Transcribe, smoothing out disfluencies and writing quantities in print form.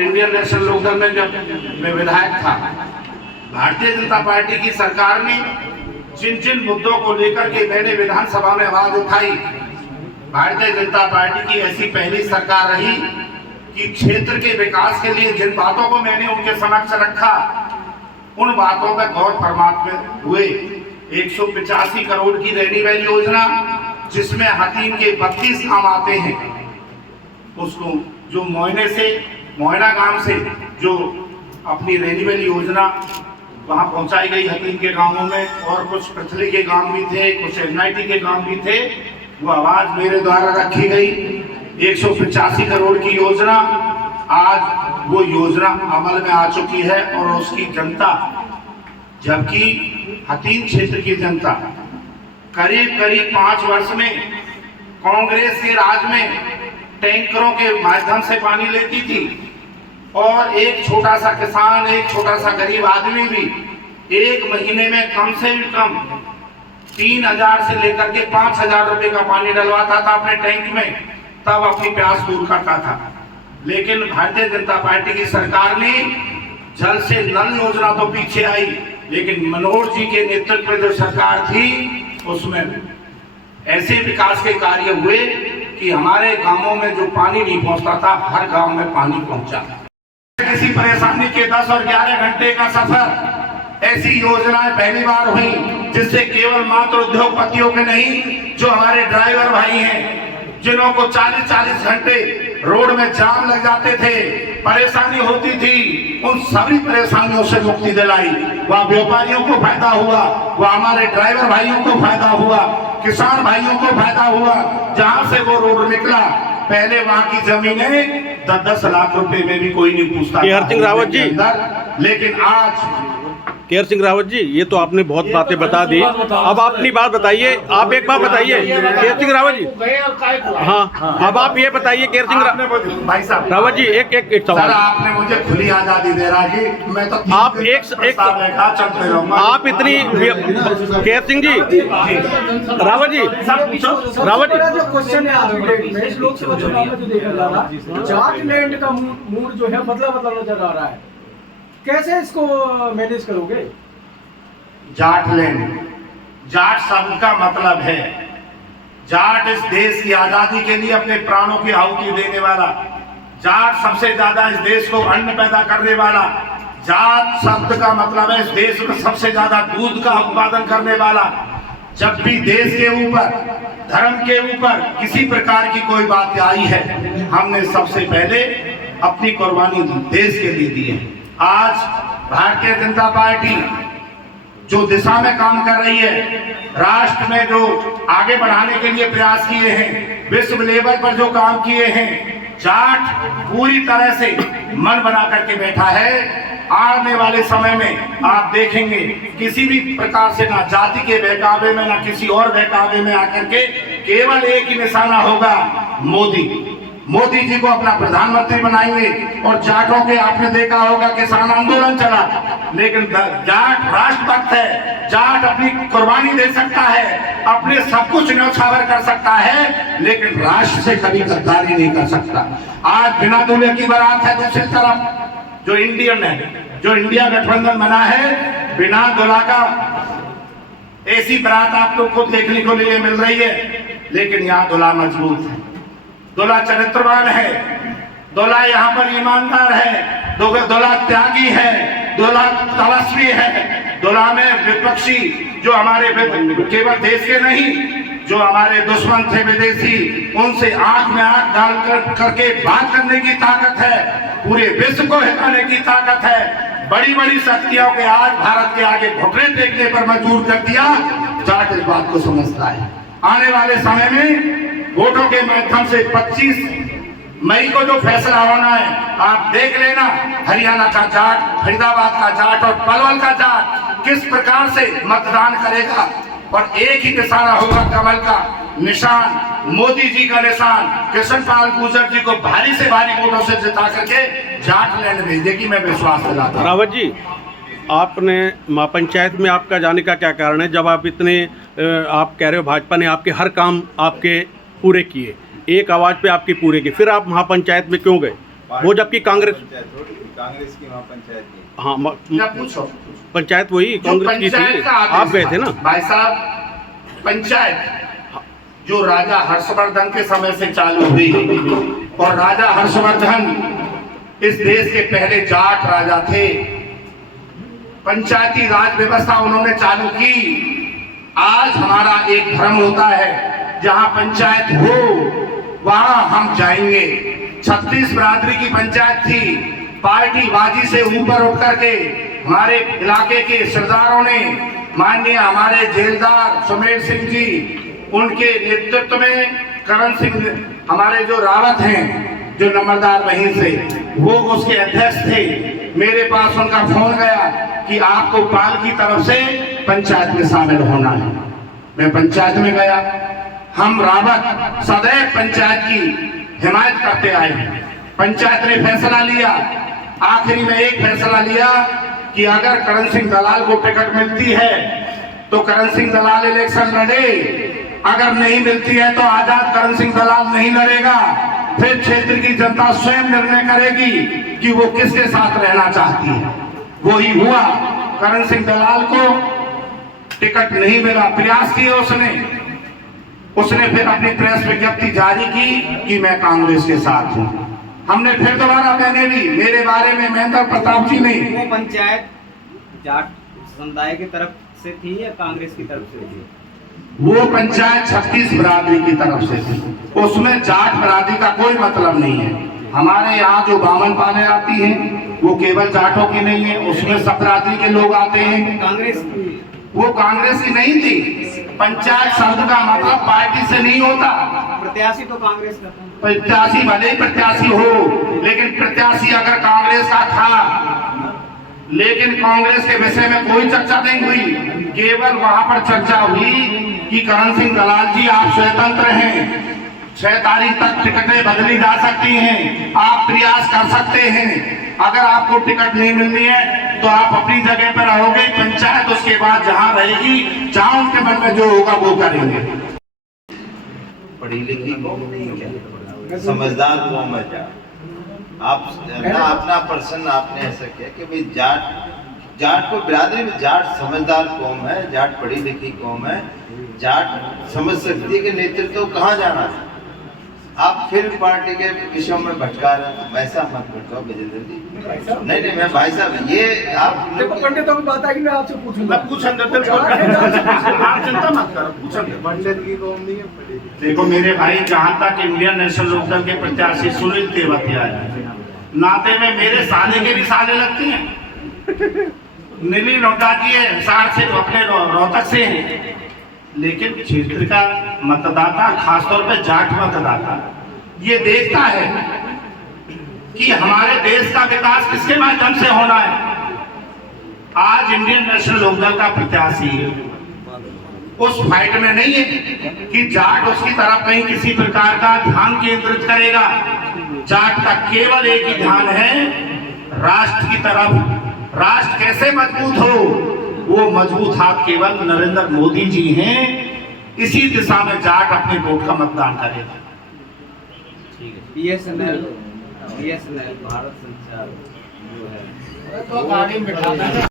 Indian national Lokdal में जब मैं विधायक था, भारतीय जनता पार्टी की सरकार ने जिन जिन मुद्दों को लेकर के मैंने विधानसभा में आवाज उठाई, भारतीय जनता पार्टी की ऐसी पहली सरकार रही कि क्षेत्र के विकास के लिए जिन बातों को मैंने उनके समक्ष रखा, उन बातों पर गौर फरमाते हुए 185 करोड़ की रैनी वैली योजना, जिसमें हकीम के 32 काम आते हैं, उसको जो मोयना गांव से जो अपनी रैनी वैली योजना वहां पहुंचाई गई हकीम के गांवों में, और कुछ पथले के गांव भी थे, कुछ एनआईटी के गांव भी थे, वो आवाज मेरे द्वारा रखी गई। 185 करोड़ की योजना, आज वो योजना अमल में आ चुकी है और उसकी जनता, जबकि हकीम क्षेत्र की जनता करीब 5 वर्ष में कांग्रेस के राज में टैंकरों के माध्यम से पानी लेती थी, और एक छोटा सा किसान, एक छोटा सा गरीब आदमी भी एक महीने में कम से कम 3000 से लेकर के 5000 रुपए का पानी डलवाता था अपने टैंक में, तब अपनी प्यास दूर करता था। लेकिन भारतीय जनता पार्टी की सरकार ने जल से नल योजना तो पीछे आई, लेकिन मनोहर जी के नेतृत्व में जो सरकार थी, उसमें ऐसे विकास के कार्य हुए कि हमारे गांवों में जो पानी नहीं पहुंचता था, हर गांव में पानी पहुंचा। किसी परेशानी के 10 और 11 घंटे का सफर, ऐसी योजनाएं पहली बार हुई जिससे केवल मात्र उद्योगपतियों के नहीं, जो हमारे ड्राइवर भाई हैं, जिन्हों को 40-40 घंटे रोड में जाम लग जाते थे, परेशानी होती थी, उन सभी परेशानियों से मुक्ति दिलाई। वहाँ व्यापारियों को फायदा हुआ, वहाँ हमारे ड्राइवर भाइयों को फायदा हुआ, किसान भाइयों को फायदा हुआ। जहाँ से वो रोड निकला, पहले वहाँ की जमीनें 10-10 लाख रुपए में भी कोई नहीं पूछता केहर सिंह रावत जी, लेकिन आज केहर सिंह रावत जी, ये तो आपने बहुत बातें बता दी, अब आप अपनी बात बताइए। आप एक बात बताइए केहर सिंह रावत जी। हाँ, अब आप ये बताइए केहर सिंह भाई साहब रावत जी, एक सवाल। आपने मुझे खुली आजादी दे रहा जी, मैं तो आप आप इतनी केहर सिंह जी, रावत जी, जो क्वेश्चन है इस लोकसभा चुनाव में जो देखा जा रहा है, जाटलैंड का मूड जो है बदला नजर आ रहा है, कैसे इसको मैनेज करोगे? जाटलैंड, जाट शब्द का मतलब है, जाट इस देश की आजादी के लिए अपने प्राणों की आहुति देने वाला, जाट सबसे ज्यादा इस देश को अन्न पैदा करने वाला, जाट शब्द का मतलब है इस देश में सबसे ज्यादा दूध का उत्पादन करने वाला। जब भी देश के ऊपर, धर्म के ऊपर किसी प्रकार की कोई बात आई है, हमने सबसे पहले अपनी कुर्बानी देश के लिए दी है। आज भारतीय जनता पार्टी जो दिशा में काम कर रही है, राष्ट्र में जो आगे बढ़ाने के लिए प्रयास किए हैं, विश्व लेवल पर जो काम किए हैं, जाट पूरी तरह से मन बना करके बैठा है। आने वाले समय में आप देखेंगे किसी भी प्रकार से ना जाति के बहकावे में, ना किसी और बहकावे में आकर के केवल एक ही निशाना होगा, मोदी जी को अपना प्रधानमंत्री बनाएंगे। और जाटों के आपने देखा होगा किसान आंदोलन चला, लेकिन जाट राष्ट्रभक्त है, जाट अपनी कुर्बानी दे सकता है, अपने सब कुछ न्यौछावर कर सकता है, लेकिन राष्ट्र से कभी गद्दारी नहीं कर सकता। आज बिना दूल्हे की बारात है, दूसरी तरफ जो इंडिया गठबंधन बना है, बिना दूल्हा का ऐसी बारात आप लोग को देखने को लिए मिल रही है, लेकिन यहाँ दूल्हा मजबूत है, दूल्हा चरित्रवान है, दूल्हा यहाँ पर ईमानदार है, दूल्हा त्यागी है, दूल्हा तपस्वी है। दूल्हा में विपक्षी जो हमारे केवल देश के नहीं, जो हमारे दुश्मन थे विदेशी, उनसे आंख में आंख डाल करके बात करने की ताकत है, पूरे विश्व को हिलाने की ताकत है। बड़ी बड़ी शक्तियों के आज भारत के आगे घुटने टेकने पर मजबूर कर दिया। जाट इस बात को समझता है। आने वाले समय में वोटों के माध्यम से 25 मई को जो फैसला होना है, आप देख लेना, हरियाणा का जाट, फरीदाबाद का जाट और पलवल का जाट किस प्रकार से मतदान करेगा, और एक ही निशाना होगा कमल का निशान, मोदी जी का निशान। कृष्णपाल गुर्जर जी को भारी से भारी वोटों से जिता करके जाटलैंड भेजेगी, मैं विश्वास दिलाता हूं। रावत जी, आपने महापंचायत में आपका जाने का क्या कारण है? जब आप इतने आप कह रहे हो भाजपा ने आपके हर काम आपके पूरे किए, एक आवाज़ पे आपके पूरे किए, फिर आप महापंचायत में क्यों गए? वो जबकि कांग्रेस कांग्रेस की वहाँ पंचायत थी। हाँ क्या पूछो पंचायत वही जो कांग्रेस की पंचायत थी, का आदेश आप गए थे ना। भाई साहब, पंचायत जो राजा हर्षवर्धन के समय से चालू हुई, और राजा हर्षवर्धन इस देश के पहले जाट राजा थे। पंचायती राज व्यवस्था उन्होंने चालू की। आज हमारा एक भ्रम होता है, जहां पंचायत हो वहां हम जाएंगे। 36 बिरादरी की पंचायत थी। पार्टी बाजी से ऊपर उठ करके हमारे इलाके के सरदारों ने, माननीय हमारे जेलदार सुमेर सिंह जी, उनके नेतृत्व में करण सिंह हमारे जो रावत हैं, जो नंबरदार वहीं से, वो उसके अध्यक्ष थे। मेरे पास उनका फोन गया कि आपको पाल की तरफ से पंचायत में शामिल होना है। मैं पंचायत में गया। हम रावत सदैव पंचायत की हिमायत करते आए हैं। पंचायत ने फैसला लिया, आखिरी में एक फैसला लिया कि अगर करण सिंह दलाल को टिकट मिलती है तो करण सिंह दलाल इलेक्शन लड़े, अगर नहीं मिलती है तो आजाद करण सिंह दलाल नहीं लड़ेगा। फिर क्षेत्र की जनता स्वयं निर्णय करेगी कि वो किसके साथ रहना चाहती है। वो ही हुआ। करण सिंह दलाल को टिकट नहीं मिला, प्रयास किए उसने फिर अपनी प्रेस विज्ञप्ति जारी की कि मैं कांग्रेस के साथ हूं। हमने फिर दोबारा, मैंने भी, मेरे बारे में महेंद्र प्रताप जी ने, वो पंचायत जाट समुदाय की तरफ से थी या कांग्रेस की तरफ से थी? वो पंचायत 36 बिरादरी की तरफ से थी। उसमें जाट बिरादरी का कोई मतलब नहीं है। हमारे यहाँ जो बामन पाले आती हैं वो केवल जाटों की नहीं है, उसमें सब बिरादरी के लोग आते हैं। कांग्रेस की, वो कांग्रेस की नहीं थी। पंचायत शब्द का मतलब पार्टी से नहीं होता। प्रत्याशी तो कांग्रेस का था। प्रत्याशी भले ही प्रत्याशी हो, लेकिन प्रत्याशी अगर कांग्रेस का था, लेकिन कांग्रेस के विषय में कोई चर्चा नहीं हुई। केवल वहां पर चर्चा हुई कि करण सिंह दलाल जी आप स्वतंत्र हैं, 6 तारीख तक टिकटें बदली जा सकती हैं, आप प्रयास कर सकते हैं। अगर आपको टिकट नहीं मिलनी है तो आप अपनी जगह पर रहोगे, पंचायत उसके बाद जहां रहेगी, जहां उनके मन में जो होगा वो करेंगे। पढ़ी लिखी कौम नहीं है, समझदार कौम है जाट। आप अपना पर्सन आपने ऐसा किया कि भाई जाट को बिरादरी में जाट समझदार कौम है, जाट पढ़ी लिखी कौम है, जाट समझ सकती है कि नेतृत्व कहाँ जाना है। आप फिर पार्टी के विषयों में भटका रहे हैं, वैसा मत भटकाओ विजेंद्र जी। नहीं मैं भाई साहब, ये आप देखो पंडितों की बात आएगी, मैं आपसे पूछूंगा। मैं पूछेंगे, आप चिंता मत करो, पूछेंगे। पंडित की कौम नहीं है। देखो मेरे भाई, जहां तक इंडियन नेशनल लोकदल के प्रत्याशी सुनील तेवतिया है, नाते में मेरे साले के भी साले लगते हैं। नीली नोटा जी है, हिसार से, अपने रोहतक से हैं। लेकिन क्षेत्र का मतदाता, खासतौर पे जाट मतदाता, ये देखता है कि हमारे देश का विकास किसके माध्यम से होना है। आज इंडियन नेशनल लोकदल का प्रत्याशी उस फाइट में नहीं है कि जाट उसकी तरफ कहीं किसी प्रकार का ध्यान केंद्रित करेगा। जाट का केवल एक ही ध्यान है, राष्ट्र की तरफ। राष्ट्र कैसे मजबूत हो, वो मजबूत हाथ केवल नरेंद्र मोदी जी हैं। इसी दिशा में जाट अपने वोट का मतदान करेगा। BSNL भारत संचार जो है